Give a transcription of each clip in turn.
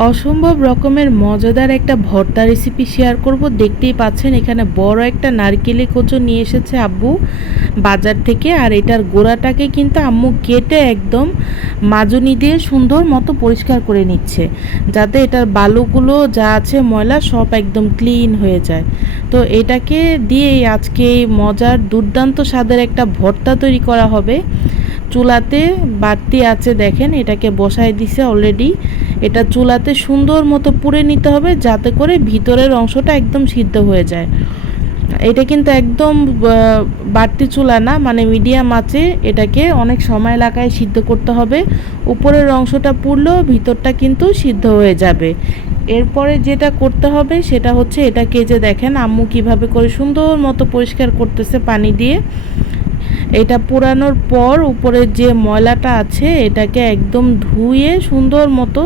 অসম্ভব রকমের মজাদার একটা ভর্তা রেসিপি শেয়ার করব। দেখতেই পাচ্ছেন এখানে বড় একটা নারকেলি কচু নিয়ে এসেছে আব্বু বাজার থেকে। আর এটার গোড়াটাকে কিন্তু আম্মু কেটে একদম মাজনি দিয়ে সুন্দর মতো পরিষ্কার করে নিচ্ছে, যাতে এটার বালুগুলো যা আছে ময়লা সব একদম ক্লিন হয়ে যায়। তো এটাকে দিয়েই আজকে এই মজার দুর্দান্ত স্বাদের একটা ভর্তা তৈরি করা হবে। চুলাতে বাড়তি আছে, দেখেন এটাকে বসায় দিছে অলরেডি। এটা চুলাতে সুন্দর মতো পুড়ে নিতে হবে, যাতে করে ভিতরের অংশটা একদম সিদ্ধ হয়ে যায়। এটা কিন্তু একদম বাড়তি চুলা না, মানে মিডিয়াম আঁচে এটাকে অনেক সময় লাগায় সিদ্ধ করতে হবে। উপরের অংশটা পুড়লেও ভিতরটা কিন্তু সিদ্ধ হয়ে যাবে। এরপরে যেটা করতে হবে সেটা হচ্ছে, এটাকে যে দেখেন আম্মু কিভাবে করে সুন্দর মতো পরিষ্কার করতেছে পানি দিয়ে। এটা পোড়ানোর পর উপরের যে ময়লাটা আছে এটাকে একদম ধুয়ে সুন্দর মতো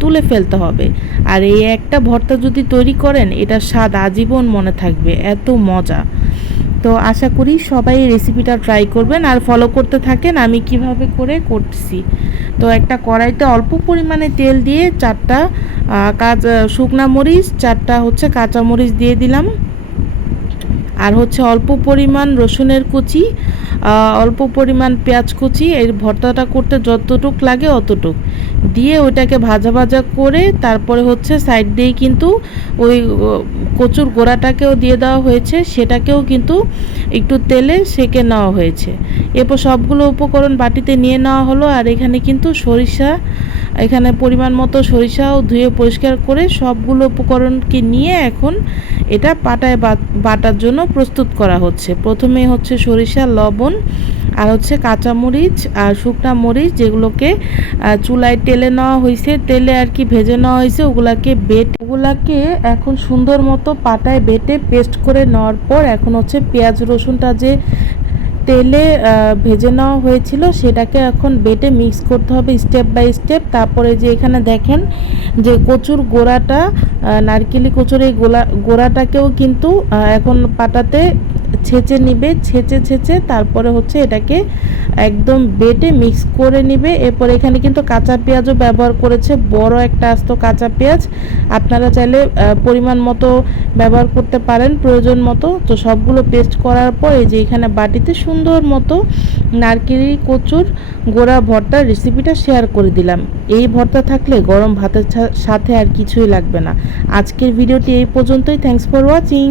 তুলে ফেলতে হবে। আর এই একটা ভর্তা যদি তৈরি করেন, এটার স্বাদ আজীবন মনে থাকবে, এত মজা। তো আশা করি সবাই এই রেসিপিটা ট্রাই করবেন আর ফলো করতে থাকেন আমি কিভাবে করে করছি। তো একটা কড়াইতে অল্প পরিমাণে তেল দিয়ে 4টা শুকনা মরিচ, 4টা হচ্ছে কাঁচা মরিচ দিয়ে দিলাম। আর হচ্ছে অল্প পরিমাণ রসুনের কুচি, অল্প পরিমাণ পেঁয়াজ কুচি। এই ভর্তাটা করতে যতটুক লাগে অতটুক দিয়ে ওইটাকে ভাজা ভাজা করে তারপরে হচ্ছে সাইড দিয়ে কিন্তু ওই কচুর গোড়াটাকেও দিয়ে দেওয়া হয়েছে, সেটাকেও কিন্তু একটু তেলে সেঁকে নেওয়া হয়েছে। এরপর সবগুলো উপকরণ বাটিতে নিয়ে নেওয়া হলো। আর এখানে কিন্তু সরিষা, এখানে পরিমাণ মতো সরিষাও ধুয়ে পরিষ্কার করে সবগুলো উপকরণকে নিয়ে এখন এটা পাটায় বাটার জন্য প্রস্তুত করা হচ্ছে। প্রথমে হচ্ছে সরিষা, লবণ আর হচ্ছে কাঁচামরিচ আর শুকনা মরিচ, যেগুলোকে চুলায় তেলে নেওয়া হয়েছে, তেলে আর কি ভেজে নেওয়া হয়েছে, ওগুলাকে এখন সুন্দর মতো পাটায় বেটে পেস্ট করে নেওয়ার পর এখন হচ্ছে পেঁয়াজ রসুনটা যে তেলে ভেজে নেওয়া হয়েছিল সেটাকে এখন বেটে মিক্স করতে হবে স্টেপ বাই স্টেপ। তারপরে যে এখানে দেখেন যে কচুর গোড়াটা, নারকেলি কচুর এই গোড়াটাকেও কিন্তু এখন পাটাতে ছেঁচে নিবে, ছেঁচে তারপরে হচ্ছে এটাকে একদম বেটে মিক্স করে নিবে। এরপর এখানে কিন্তু কাঁচা পেঁয়াজও ব্যবহার করেছে, বড় একটা আস্ত কাঁচা পেঁয়াজ। আপনারা চাইলে পরিমাণ মতো ব্যবহার করতে পারেন, প্রয়োজন মতো। তো সবগুলো পেস্ট করার পর এই যে এখানে বাটিতে সুন্দর মতো নারকেলি কচুর গোড়া ভর্তার রেসিপিটা শেয়ার করে দিলাম। এই ভর্তা থাকলে গরম ভাতের সাথে আর কিছুই লাগবে না। আজকের ভিডিওটি এই পর্যন্তই। Thanks for watching.